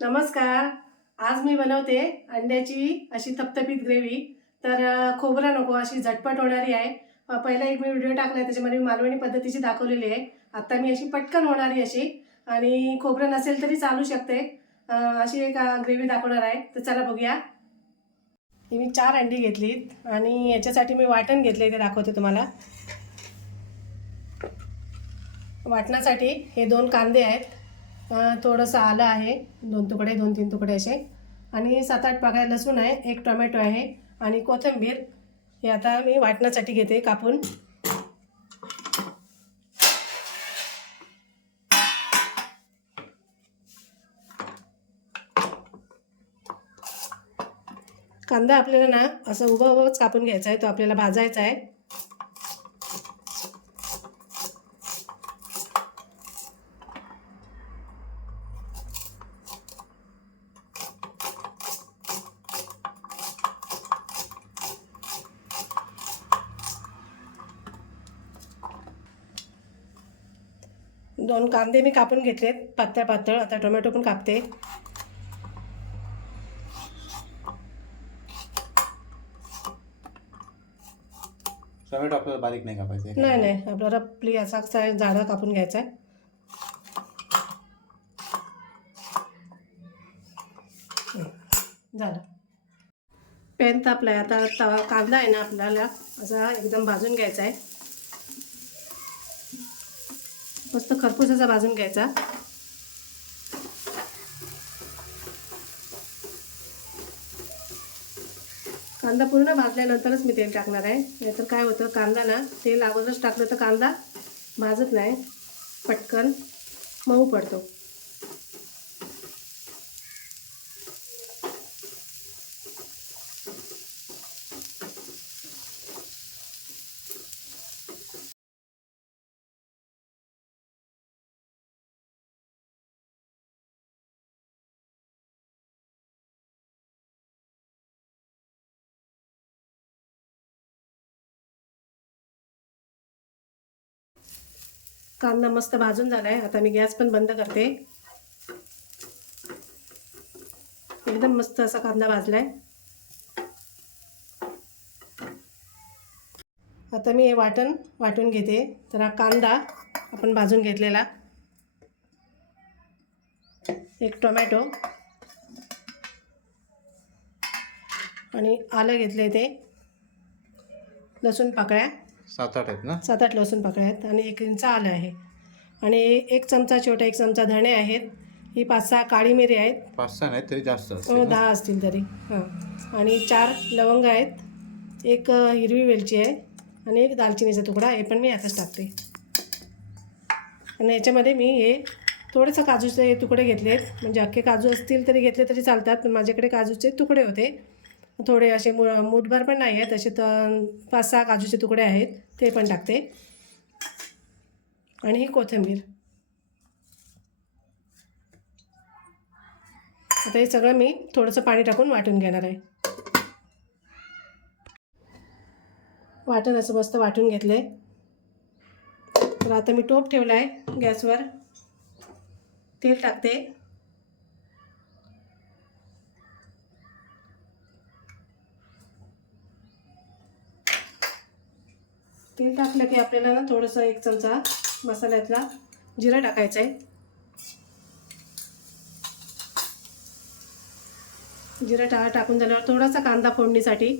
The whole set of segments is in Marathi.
नमस्कार. आज मी बनवते अंड्याची अशी थपथपीत ग्रेव्ही. तर खोबरं नको, अशी झटपट होणारी आहे. पहिला एक मी व्हिडिओ टाकला आहे, त्याच्यामध्ये मी मालवणी पद्धतीची दाखवलेली आहे. आता मी अशी पटकन होणारी अशी, आणि खोबरं नसेल तरी चालू शकते, अशी एक ग्रेव्ही दाखवणार आहे. तर चला बघूया. ही मी 4 अंडी घेतलीत आणि याच्यासाठी मी वाटण घेतले, ते दाखवते तुम्हाला. वाटणासाठी हे 2 कांदे आहेत, थोडंसं आलं आहे, 2-3 तुकडे असे, आणि 7-8 पाकळ्या लसूण आहे, 1 टोमॅटो आहे आणि कोथिंबीर. हे आता मी वाटण्यासाठी घेते कापून. कांदा आपल्याला ना असं उभंच कापून घ्यायचा आहे, तो आपल्याला भाजायचा आहे. दोन कांदे मी कापून घेतलेत पातळ पातळ. आता टोमॅटो पण कापते. टोमॅटो आपल्याला बारीक नाही कापायचे. नाही, आपल्याला रफली असा जाडा कापून घ्यायचा आहे. झालं. पॅन तापलाय. आता कांदा आहे ना आपल्याला असा एकदम भाजून घ्यायचा आहे. मस्त खरपूस असा भाजून घ्यायचा. कांदा पूर्ण भाजल्यानंतरच मी तेल टाकणार आहे. नाहीतर काय होतं, कांदा ना तेल अगोदरच टाकलं तर कांदा भाजत नाही, पटकन मऊ पडतो. कांदा मस्त भाजून झालाय. आता मी गॅस पण बंद करते. एकदम मस्त असा कांदा भाजलाय. आता मी हे वाटण वाटून घेते. तर हा कांदा आपण भाजून घेतलेला, 1 टोमॅटो आणि आलं घेतले, ते लसूण पाकळ्या 7-8 आहेत ना. 7-8 लसूण पाकळ्या आहेत आणि 1 इंच आलं आहे आणि 1 चमचा, छोटा 1 चमचा धणे आहेत. ही 5-6 काळी मिरी आहेत. 5-6 नाही तरी जास्त असतील. 10 असतील तरी. हां. आणि 4 लवंग आहेत, 1 हिरवी वेलची आहे आणि 1 दालचिनीचा तुकडा. हे पण मी यातच टाकते. आणि याच्यामध्ये मी हे थोडेसे काजूचे तुकडे घेतले आहेत. म्हणजे अख्खे काजू असतील तरी घेतले तरी चालतात, पण माझ्याकडे काजूचे तुकडे होते थोडे, असे मूठभर पण नाही आहेत, असे 5-6 काजूचे तुकडे आहेत, ते पण टाकते. आणि ही कोथिंबीर. आता हे सगळं मी थोडंसं पाणी टाकून वाटून घेणार आहे. वाटण असं मस्त वाटून घेतलं आहे. तर आता मी टोप ठेवला आहे गॅसवर. तेल टाकते. तेल टाकलं की आपल्याला ना थोडंसं 1 चमचा मसाल्यातला जिरा टाकायचा आहे. जिरा टाकून झाल्यावर थोडासा कांदा फोडणीसाठी,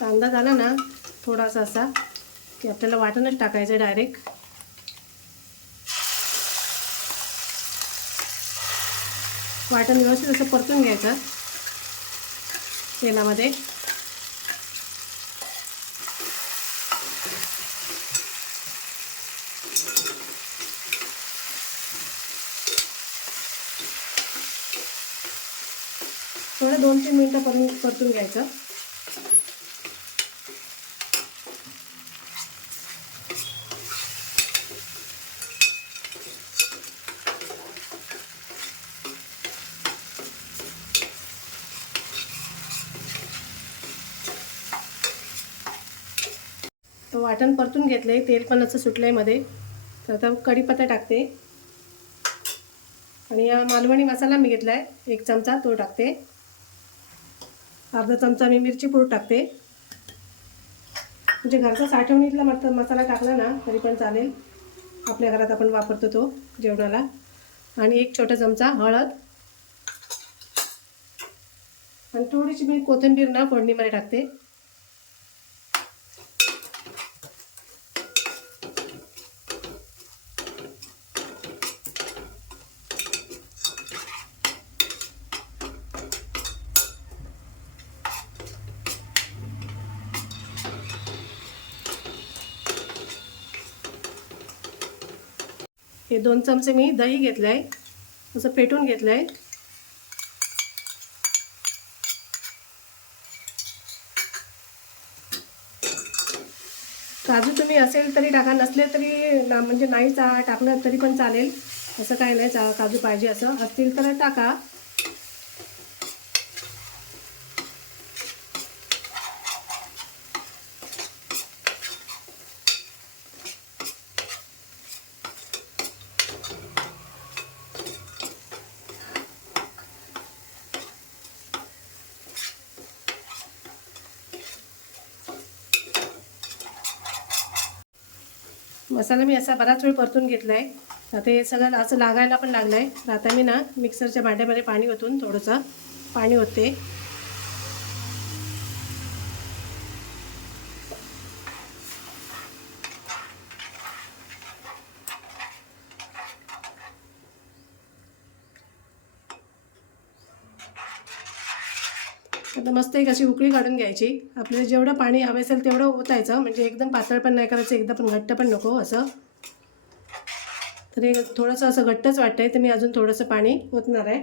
कांदा झाला ना थोडासा असा की आपल्याला वाटणच टाकायचं डायरेक्ट. वाटण व्यवस्थित असं परतून घ्यायचं तेलामध्ये. थोडं 2-3 मिनटं परतून घ्यायचं. तर वाटण परतून घेतलं आहे, तेल पण असं सुटलं आहे मध्ये. तर आता कढीपत्ता टाकते आणि मालवणी मसाला मी घेतला आहे 1 चमचा, तो टाकते. अर्धा चमचा मी मिरची पूड टाकते. म्हणजे घरचा साठवणीतला मसाला टाकला ना तरी पण चालेल, आपल्या घरात आपण वापरतो तो जेवणाला. आणि 1 छोटा चमचा हळद आणि थोडीशी मी कोथिंबीर ना फोडणीमध्ये टाकते. हे 2 चमचे मी दही घेतलं आहे, असं फेटून घेतलं आहे. काजू तुम्ही असेल तरी टाका, नसले तरी म्हणजे नाही टाकलं तरी पण चालेल, असं काय नाही. काजू पाहिजे असं असतील तर टाका. मसाला मी असा बराच वेळ परतून घेतला आहे. आता हे सगळं असं लागायला पण लागलं आहे. आता मी ना मिक्सरच्या भांड्यामध्ये पाणी ओतून थोडंसं पाणी ओतते. आता मस्त एक अशी उकळी काढून घ्यायची. आपल्याला जेवढं पाणी हवं असेल तेवढं ओतायचं, म्हणजे एकदम पातळ पण नाही करायचं, एकदम पण घट्ट पण नको असं. तर हे थोडंसं असं घट्टच वाटतंय, तर मी अजून थोडंसं पाणी ओतणार आहे.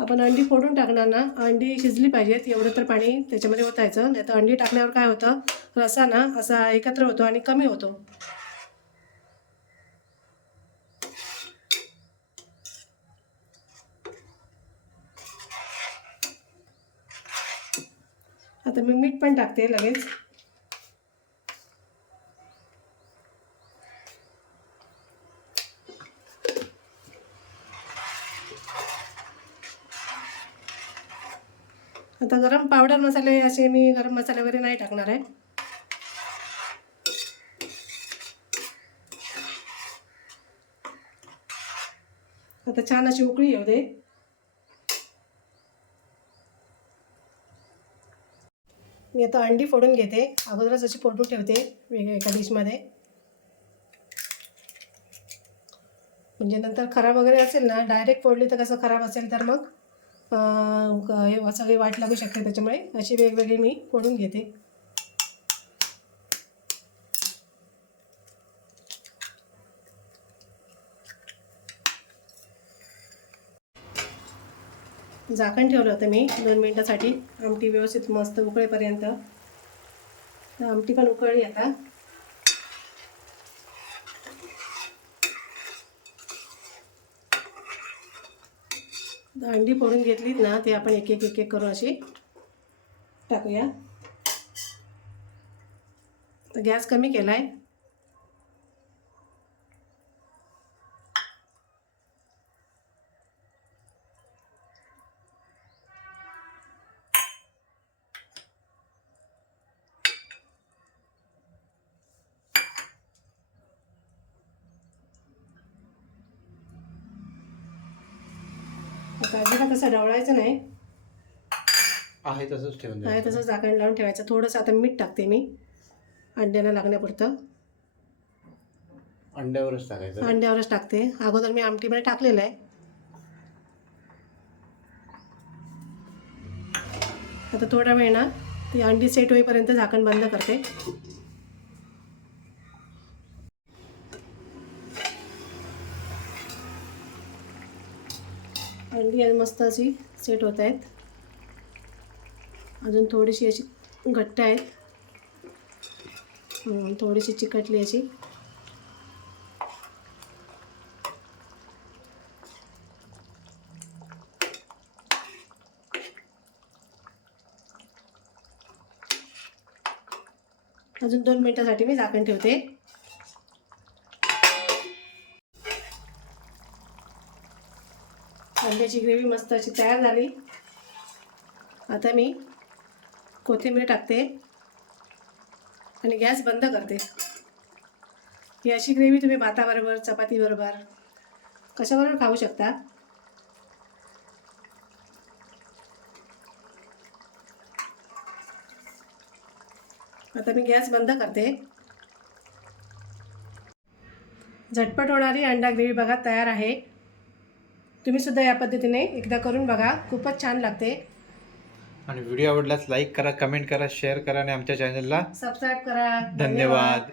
आपण अंडी फोडून टाकणार ना, अंडी शिजली पाहिजेत एवढं तर पाणी त्याच्यामध्ये ओतायचं. नाही तर अंडी टाकल्यावर काय होतं, रसा ना असा एकत्र होतो आणि कमी होतो. आता मी मीठ पण टाकते लगेच. आता गरम पावडर मसाले असे मी गरम मसाले वगैरे नाही टाकणार आहे. आता छान अशी उकळी येऊ दे. मी आता अंडी फोडून घेते, अगोदरच अशी फोडून ठेवते वेगळ्या एका डिशमध्ये. म्हणजे नंतर खराब वगैरे असेल ना, डायरेक्ट फोडली तर कसं खराब असेल तर मग हे सगळी वाट लागू शकते. त्याच्यामुळे अशी वेगवेगळी मी फोडून घेते. झाकण ठेवलं होतं मी 2 मिनिटासाठी, आमटी व्यवस्थित मस्त उकळेपर्यंत. आमटी पण उकळली आता. अंडी फोडून घेतलीत ना, ते आपण एक एक करून अशी टाकूया. तर गॅस कमी केला आहे. काजूला कसं ढवळायचं नाही, आहे तसंच ठेवून आहे द्यायचं. तसंच झाकण लावून ठेवायचं. थोडंसं आता मीठ टाकते मी अंड्याला लागण्यापुरतं. अंड्यावरच टाकायचं. अंड्यावरच टाकते, अगोदर मी आमटीमध्ये टाकलेलं आहे. आता थोडा वेळ ना ती अंडी सेट होईपर्यंत झाकण बंद करते. अंडी मस्त अशी सेट होत आहेत. अजून थोडीशी अशी घट्ट आहेत, थोडीशी चिकटली अशी. अजून 2 मिनिटासाठी मी झाकण ठेवते. अंड्याची ग्रेव्ही मस्त अशी तयार झाली. आता मी कोथिंबीर टाकते आणि गॅस बंद करते. ही अशी ग्रेव्ही तुम्ही भाताबरोबर, चपातीबरोबर, कशाबरोबर खाऊ शकता. आता मी गॅस बंद करते. झटपट होणारी अंडा ग्रेव्ही बघा तयार आहे. तुम्ही सुद्धा या पद्धतीने एकदा करून बघा, खूपच छान लागते. आणि व्हिडिओ आवडल्यास लाईक करा, कमेंट करा, शेअर करा आणि आमच्या चॅनलला सबस्क्राईब करा. धन्यवाद.